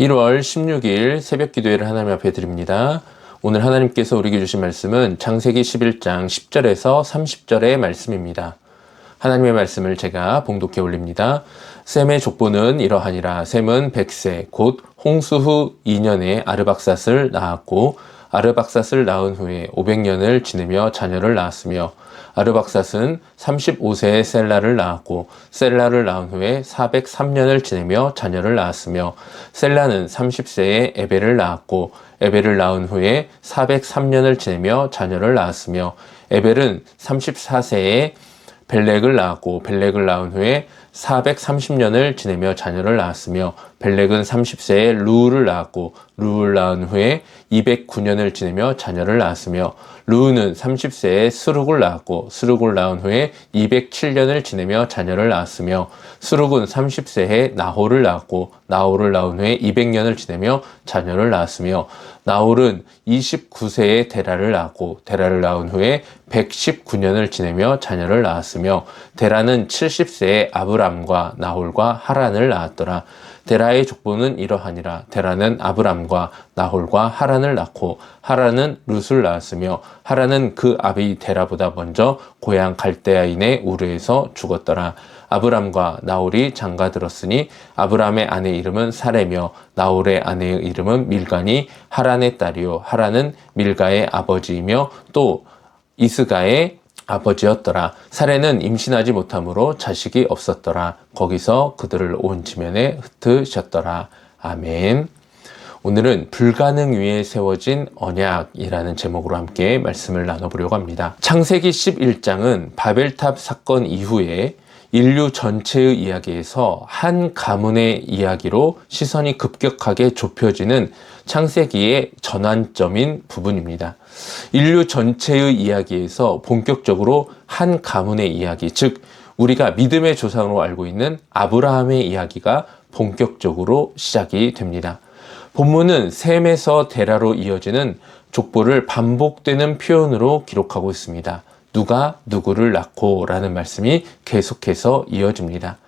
1월 16일 새벽 기도회를 하나님 앞에 드립니다. 오늘 하나님께서 우리에게 주신 말씀은 창세기 11장 10절에서 30절의 말씀입니다. 하나님의 말씀을 제가 봉독해 올립니다. 셈의 족보는 이러하니라. 셈은 100세 곧 홍수 후 2년에 아르박삿을 낳았고 아르박삿을 낳은 후에 500년을 지내며 자녀를 낳았으며 아르박삿은 35세에 셀라를 낳았고 셀라를 낳은 후에 403년을 지내며 자녀를 낳았으며 셀라는 30세에 에벨을 낳았고 에벨을 낳은 후에 403년을 지내며 자녀를 낳았으며 에벨은 34세에 벨렉을 낳았고 벨렉을 낳은 후에 430년을 지내며 자녀를 낳았으며 벨렉은 30세에 루우를 낳았고 루우를 낳은 후에 209년을 지내며 자녀를 낳았으며 루우는 30세에 스룩을 낳았고 스룩을 낳은 후에 207년을 지내며 자녀를 낳았으며 스룩은 30세에 나홀을 낳았고 나홀을 낳은 후에 200년을 지내며 자녀를 낳았으며 나홀은 29세에 데라를 낳았고 데라를 낳은 후에 119년을 지내며 자녀를 낳았으며 데라는 70세에 아브람과 나홀과 하란을 낳았더라. 데라의 족보는 이러하니라. 데라는 아브람과 나홀과 하란을 낳고 하란은 룻을 낳았으며 하란은 그 아비 데라보다 먼저 고향 갈대아인의 우르에서 죽었더라. 아브람과 나홀이 장가들었으니 아브람의 아내 이름은 사레며 나홀의 아내의 이름은 밀가니 하란의 딸이요 하란은 밀가의 아버지이며 또 이스가의 아버지였더라. 사레는 임신하지 못함으로 자식이 없었더라. 거기서 그들을 온 지면에 흩으셨더라. 아멘. 오늘은 불가능 위에 세워진 언약이라는 제목으로 함께 말씀을 나눠보려고 합니다. 창세기 11장은 바벨탑 사건 이후에 인류 전체의 이야기에서 한 가문의 이야기로 시선이 급격하게 좁혀지는 창세기의 전환점인 부분입니다. 인류 전체의 이야기에서 본격적으로 한 가문의 이야기, 즉 우리가 믿음의 조상으로 알고 있는 아브라함의 이야기가 본격적으로 시작이 됩니다. 본문은 셈에서 데라로 이어지는 족보를 반복되는 표현으로 기록하고 있습니다. 누가 누구를 낳고 라는 말씀이 계속해서 이어집니다.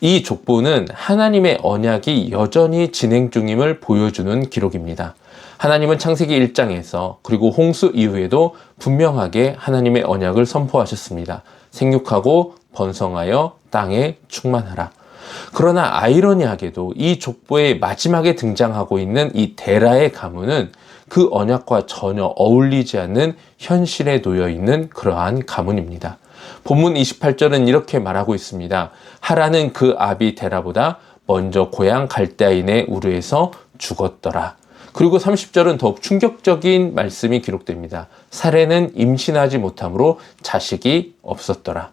이 족보는 하나님의 언약이 여전히 진행 중임을 보여주는 기록입니다. 하나님은 창세기 1장에서 그리고 홍수 이후에도 분명하게 하나님의 언약을 선포하셨습니다. 생육하고 번성하여 땅에 충만하라. 그러나 아이러니하게도 이 족보의 마지막에 등장하고 있는 이 데라의 가문은 그 언약과 전혀 어울리지 않는 현실에 놓여 있는 그러한 가문입니다. 본문 28절은 이렇게 말하고 있습니다. 하란은 그 아비 데라보다 먼저 고향 갈대아인의 우르에서 죽었더라. 그리고 30절은 더욱 충격적인 말씀이 기록됩니다. 사레는 임신하지 못함으로 자식이 없었더라.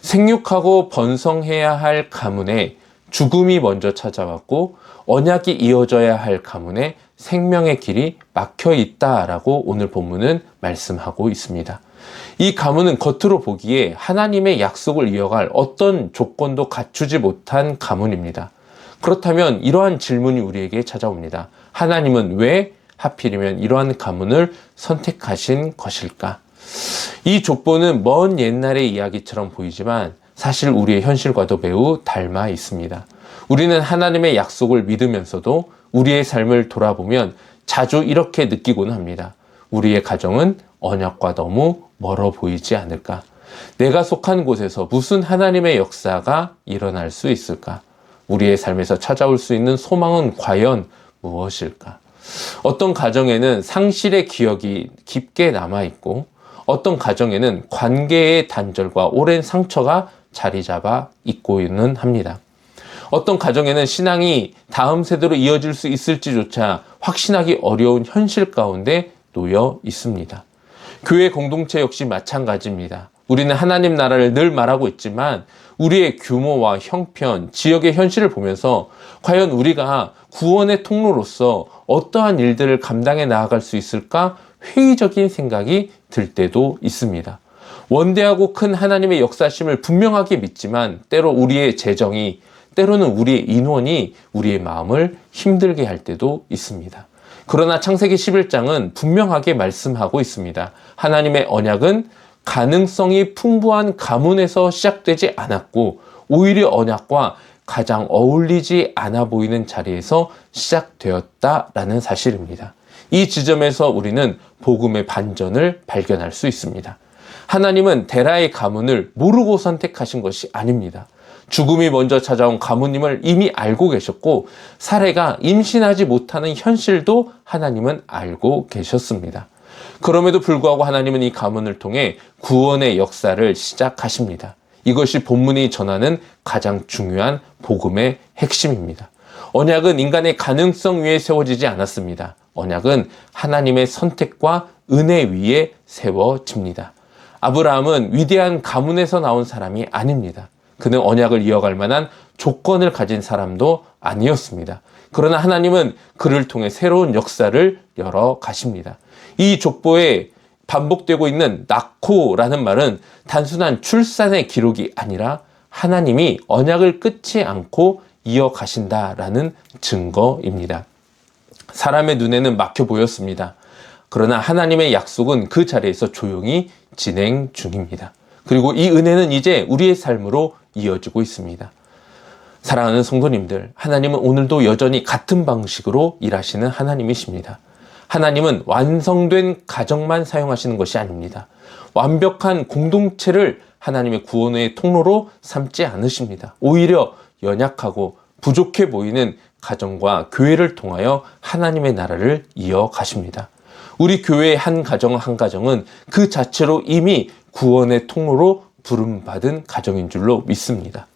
생육하고 번성해야 할 가문에 죽음이 먼저 찾아왔고 언약이 이어져야 할 가문에 생명의 길이 막혀 있다라고 오늘 본문은 말씀하고 있습니다. 이 가문은 겉으로 보기에 하나님의 약속을 이어갈 어떤 조건도 갖추지 못한 가문입니다. 그렇다면 이러한 질문이 우리에게 찾아옵니다. 하나님은 왜 하필이면 이러한 가문을 선택하신 것일까? 이 족보는 먼 옛날의 이야기처럼 보이지만 사실 우리의 현실과도 매우 닮아 있습니다. 우리는 하나님의 약속을 믿으면서도 우리의 삶을 돌아보면 자주 이렇게 느끼곤 합니다. 우리의 가정은 언약과 너무 멀어 보이지 않을까? 내가 속한 곳에서 무슨 하나님의 역사가 일어날 수 있을까? 우리의 삶에서 찾아올 수 있는 소망은 과연 무엇일까? 어떤 가정에는 상실의 기억이 깊게 남아있고 어떤 가정에는 관계의 단절과 오랜 상처가 자리 잡아 있고는 합니다. 어떤 가정에는 신앙이 다음 세대로 이어질 수 있을지조차 확신하기 어려운 현실 가운데 놓여 있습니다. 교회 공동체 역시 마찬가지입니다. 우리는 하나님 나라를 늘 말하고 있지만 우리의 규모와 형편, 지역의 현실을 보면서 과연 우리가 구원의 통로로서 어떠한 일들을 감당해 나아갈 수 있을까 회의적인 생각이 들 때도 있습니다. 원대하고 큰 하나님의 역사심을 분명하게 믿지만 때로 우리의 재정이 때로는 우리의 인원이 우리의 마음을 힘들게 할 때도 있습니다. 그러나 창세기 11장은 분명하게 말씀하고 있습니다. 하나님의 언약은 가능성이 풍부한 가문에서 시작되지 않았고 오히려 언약과 가장 어울리지 않아 보이는 자리에서 시작되었다라는 사실입니다. 이 지점에서 우리는 복음의 반전을 발견할 수 있습니다. 하나님은 데라의 가문을 모르고 선택하신 것이 아닙니다. 죽음이 먼저 찾아온 가문님을 이미 알고 계셨고 사례가 임신하지 못하는 현실도 하나님은 알고 계셨습니다. 그럼에도 불구하고 하나님은 이 가문을 통해 구원의 역사를 시작하십니다. 이것이 본문이 전하는 가장 중요한 복음의 핵심입니다. 언약은 인간의 가능성 위에 세워지지 않았습니다. 언약은 하나님의 선택과 은혜 위에 세워집니다. 아브라함은 위대한 가문에서 나온 사람이 아닙니다. 그는 언약을 이어갈 만한 조건을 가진 사람도 아니었습니다. 그러나 하나님은 그를 통해 새로운 역사를 열어 가십니다. 이 족보에 반복되고 있는 낳고라는 말은 단순한 출산의 기록이 아니라 하나님이 언약을 끊지 않고 이어가신다라는 증거입니다. 사람의 눈에는 막혀 보였습니다. 그러나 하나님의 약속은 그 자리에서 조용히 진행 중입니다. 그리고 이 은혜는 이제 우리의 삶으로 이어지고 있습니다. 사랑하는 성도님들, 하나님은 오늘도 여전히 같은 방식으로 일하시는 하나님이십니다. 하나님은 완성된 가정만 사용하시는 것이 아닙니다. 완벽한 공동체를 하나님의 구원의 통로로 삼지 않으십니다. 오히려 연약하고 부족해 보이는 가정과 교회를 통하여 하나님의 나라를 이어가십니다. 우리 교회의 한 가정은 그 자체로 이미 구원의 통로로 부름받은 가정인 줄로 믿습니다.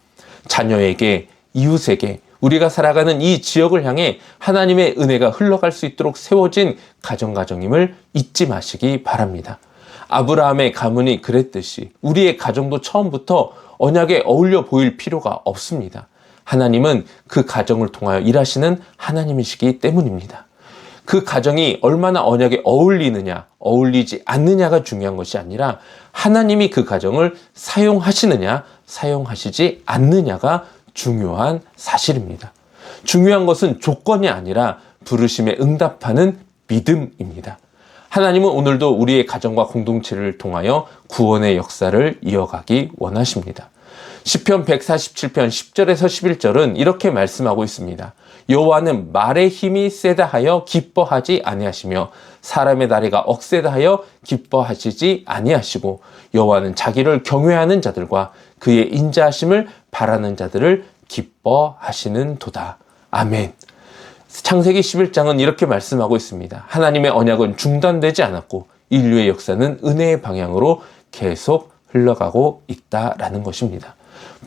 자녀에게, 이웃에게, 우리가 살아가는 이 지역을 향해 하나님의 은혜가 흘러갈 수 있도록 세워진 가정임을 잊지 마시기 바랍니다. 아브라함의 가문이 그랬듯이 우리의 가정도 처음부터 언약에 어울려 보일 필요가 없습니다. 하나님은 그 가정을 통하여 일하시는 하나님이시기 때문입니다. 그 가정이 얼마나 언약에 어울리느냐, 어울리지 않느냐가 중요한 것이 아니라 하나님이 그 가정을 사용하시느냐, 사용하시지 않느냐가 중요한 사실입니다. 중요한 것은 조건이 아니라 부르심에 응답하는 믿음입니다. 하나님은 오늘도 우리의 가정과 공동체를 통하여 구원의 역사를 이어가기 원하십니다. 시편 147편 10절에서 11절은 이렇게 말씀하고 있습니다. 여호와는 말의 힘이 세다 하여 기뻐하지 아니하시며 사람의 다리가 억세다 하여 기뻐하시지 아니하시고 여호와는 자기를 경외하는 자들과 그의 인자하심을 바라는 자들을 기뻐하시는 도다. 아멘. 창세기 11장은 이렇게 말씀하고 있습니다. 하나님의 언약은 중단되지 않았고 인류의 역사는 은혜의 방향으로 계속 흘러가고 있다라는 것입니다.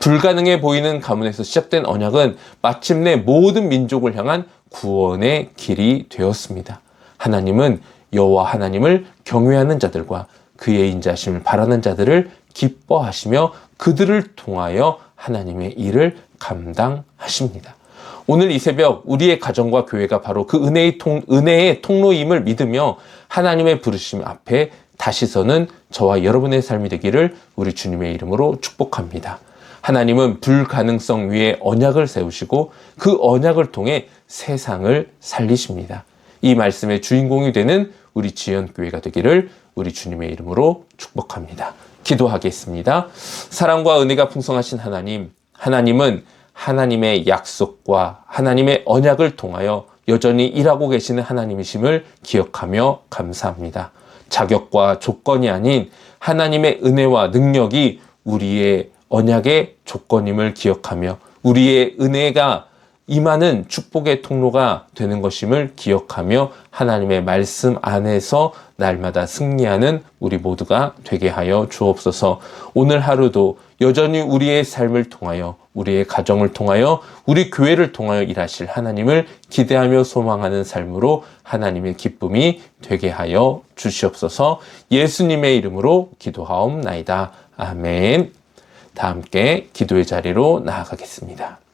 불가능해 보이는 가문에서 시작된 언약은 마침내 모든 민족을 향한 구원의 길이 되었습니다. 하나님은 여호와 하나님을 경외하는 자들과 그의 인자하심을 바라는 자들을 기뻐하시며 그들을 통하여 하나님의 일을 감당하십니다. 오늘 이 새벽 우리의 가정과 교회가 바로 그 은혜의 통로임을 믿으며 하나님의 부르심 앞에 다시 서는 저와 여러분의 삶이 되기를 우리 주님의 이름으로 축복합니다. 하나님은 불가능성 위에 언약을 세우시고 그 언약을 통해 세상을 살리십니다. 이 말씀의 주인공이 되는 우리 지연교회가 되기를 우리 주님의 이름으로 축복합니다. 기도하겠습니다. 사랑과 은혜가 풍성하신 하나님, 하나님은 하나님의 약속과 하나님의 언약을 통하여 여전히 일하고 계시는 하나님이심을 기억하며 감사합니다. 자격과 조건이 아닌 하나님의 은혜와 능력이 우리의 언약의 조건임을 기억하며 우리의 은혜가 임하는 축복의 통로가 되는 것임을 기억하며 하나님의 말씀 안에서 날마다 승리하는 우리 모두가 되게 하여 주옵소서. 오늘 하루도 여전히 우리의 삶을 통하여 우리의 가정을 통하여 우리 교회를 통하여 일하실 하나님을 기대하며 소망하는 삶으로 하나님의 기쁨이 되게 하여 주시옵소서. 예수님의 이름으로 기도하옵나이다. 아멘. 다 함께 기도의 자리로 나아가겠습니다.